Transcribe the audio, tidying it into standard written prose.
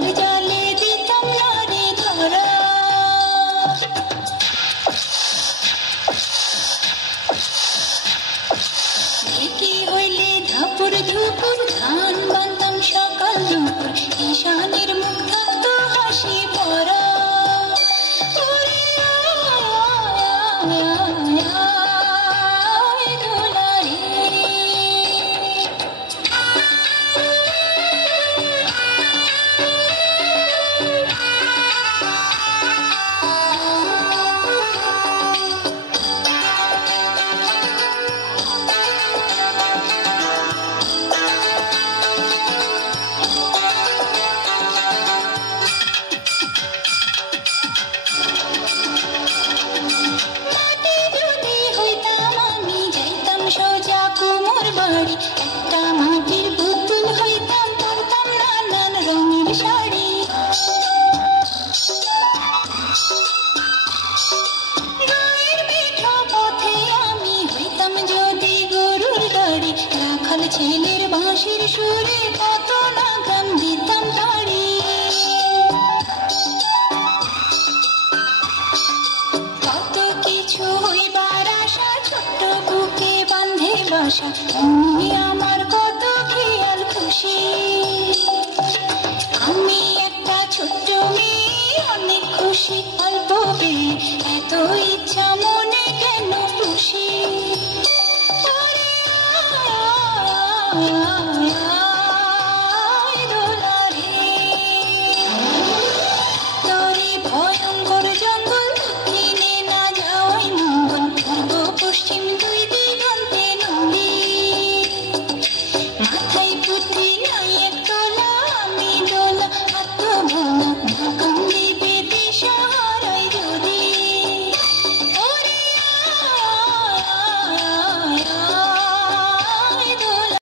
তার জালে দিতাম নারে ধরা। ঢেকি হইলে ধাপুর ধুপুর ধান বানতাম সকাল দুপুর, ঈশানের মুখ থাকতো হাসি ভরা। সোজা কুমোর বাড়ি, একটা মাটির পুতুল হইতাম, পরতাম নানান রঙের শাড়ি। গায়ের মেঠো পথে আমি হইতাম যদি গরুর গাড়ি, রাখাল ছেলের বাঁশির সুরে কত না গান দিতাম তাড়ি। কত কিছু হইবার আশা, ছোট্ট বুকে বাঁধে বাসা, তুমি আমার কত খেয়াল খুশি। আমি একটা ছোট্ট মেয়ে, অনেক খুশি অল্প পেয়ে, এত ইচ্ছা মনে কেন খুশি।